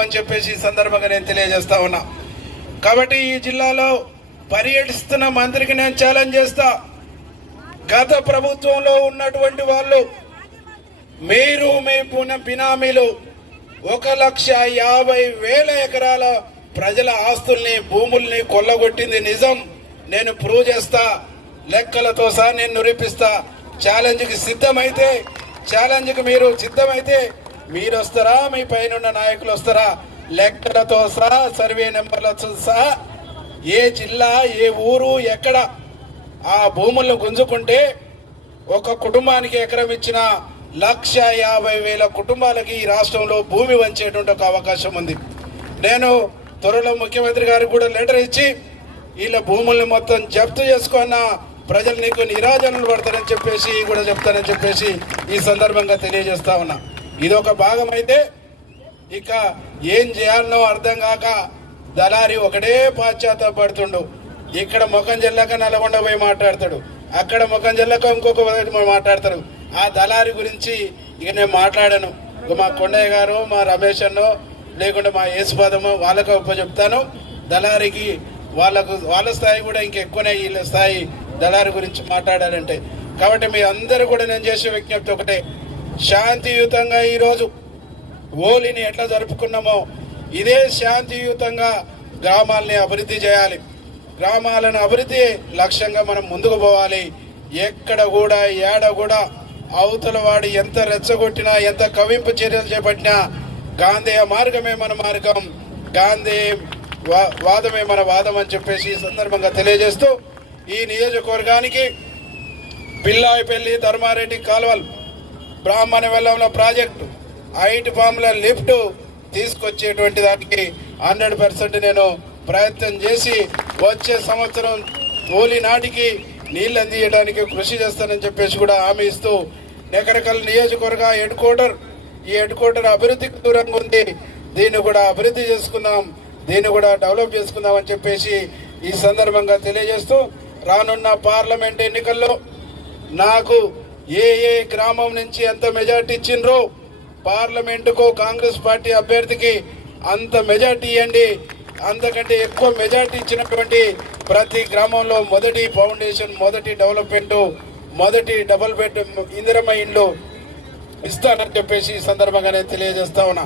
అని చెప్పేసి ఈ సందర్భంగా నేను తెలియజేస్తా ఉన్నా. కాబట్టి ఈ జిల్లాలో పర్యటిస్తున్న మంత్రికి నేను ఛాలెంజ్ చేస్తా. గత ప్రభుత్వంలో ఉన్నటువంటి వాళ్ళు మీరు మీ పున బినామీలు ఒక లక్ష యాభై వేల ఎకరాల ప్రజల ఆస్తుల్ని భూముల్ని కొల్లగొట్టింది నిజం. నేను ప్రూవ్ చేస్తా. లెక్కలతో సహా నేను నిరూపిస్తా. ఛాలెంజ్కి సిద్ధమైతే ఛాలెంజ్కి మీరు సిద్ధమైతే మీరు వస్తారా మీ పైన నాయకులు వస్తారా? లెక్కలతో సహా సర్వే నెంబర్లతో సహా ఏ జిల్లా ఏ ఊరు ఎక్కడ ఆ భూములను గుంజుకుంటే ఒక కుటుంబానికి ఎకరం ఇచ్చిన లక్ష యాభై వేల కుటుంబాలకి ఈ రాష్ట్రంలో భూమి వంచేటువంటి ఒక అవకాశం ఉంది. నేను త్వరలో ముఖ్యమంత్రి గారికి కూడా లెటర్ ఇచ్చి వీళ్ళ భూముల్ని మొత్తం జప్తు చేసుకున్న ప్రజలు నీకు నిరాజనలు పడతారని చెప్పేసి కూడా చెప్తానని చెప్పేసి ఈ సందర్భంగా తెలియజేస్తా ఉన్నా. ఇది ఒక భాగం అయితే ఇక ఏం చేయాలనో అర్థం కాక దళారి ఒకటే పాశ్చాత్తాపడుతుండు ఇక్కడ ముఖం చెల్లక నల్గొండ పోయి మాట్లాడతాడు. అక్కడ ముఖం చెల్లక ఇంకొక మాట్లాడతాడు. ఆ దళారి గురించి ఇక నేను మాట్లాడాను. మా కొండయ్య గారు మా రమేష్ అన్నో లేకుంటే మా యేసుపాదము వాళ్ళకు ఒప్ప చెప్తాను దళారికి వాళ్ళకు వాళ్ళ స్థాయి కూడా ఇంకెక్కువనే వీళ్ళ స్థాయి దళారి గురించి మాట్లాడాలంటే. కాబట్టి మీ అందరూ కూడా నేను చేసే విజ్ఞప్తి ఒకటే. శాంతియుతంగా ఈరోజు హోలీని ఎట్లా జరుపుకున్నామో ఇదే శాంతియుతంగా గ్రామాలని అభివృద్ధి చేయాలి. గ్రామాలను అభివృద్ధి లక్ష్యంగా మనం ముందుకు పోవాలి. ఎక్కడ కూడా ఏడ కూడా అవతల వాడు ఎంత రెచ్చగొట్టినా ఎంత కవింపు చర్యలు చేపట్టినా గాంధేయ మార్గమే మన మార్గం. గాంధీ వా- వాదమే మన వాదం అని చెప్పేసి ఈ సందర్భంగా తెలియజేస్తూ ఈ నియోజకవర్గానికి పిల్లాయిపల్లి ధర్మారెడ్డి కాలువలు బ్రాహ్మణ వెల్లంలో ప్రాజెక్టు ఐటి పాముల లిఫ్ట్ తీసుకొచ్చేటువంటి దానికి హండ్రెడ్ పర్సెంట్ నేను ప్రయత్నం చేసి వచ్చే సంవత్సరం హోలీ నాటికి నీళ్ళు అందించడానికి కృషి చేస్తానని చెప్పేసి కూడా హామీ ఇస్తూ నెకరకల్ నియోజకవర్గ హెడ్ క్వార్టర్ ఈ హెడ్ క్వార్టర్ అభివృద్ధికి దూరంగా ఉంది. దీన్ని కూడా అభివృద్ధి చేసుకుందాం దీన్ని కూడా డెవలప్ చేసుకుందాం అని చెప్పేసి ఈ సందర్భంగా తెలియజేస్తూ రానున్న పార్లమెంట్ ఎన్నికల్లో నాకు ఏ ఏ గ్రామం నుంచి ఎంత మెజార్టీ ఇచ్చిండ్రో పార్లమెంటుకు కాంగ్రెస్ పార్టీ అభ్యర్థికి అంత మెజార్టీ ఇవ్వండి అంతకంటే ఎక్కువ మెజార్టీ ఇచ్చినటువంటి ప్రతి గ్రామంలో మొదటి ఫౌండేషన్ మొదటి డెవలప్మెంట్ మొదటి డబుల్ బెడ్ ఇందిరమ్మ ఇండ్లు ఇస్తానని చెప్పేసి ఈ సందర్భంగా నేను తెలియజేస్తా ఉన్నా.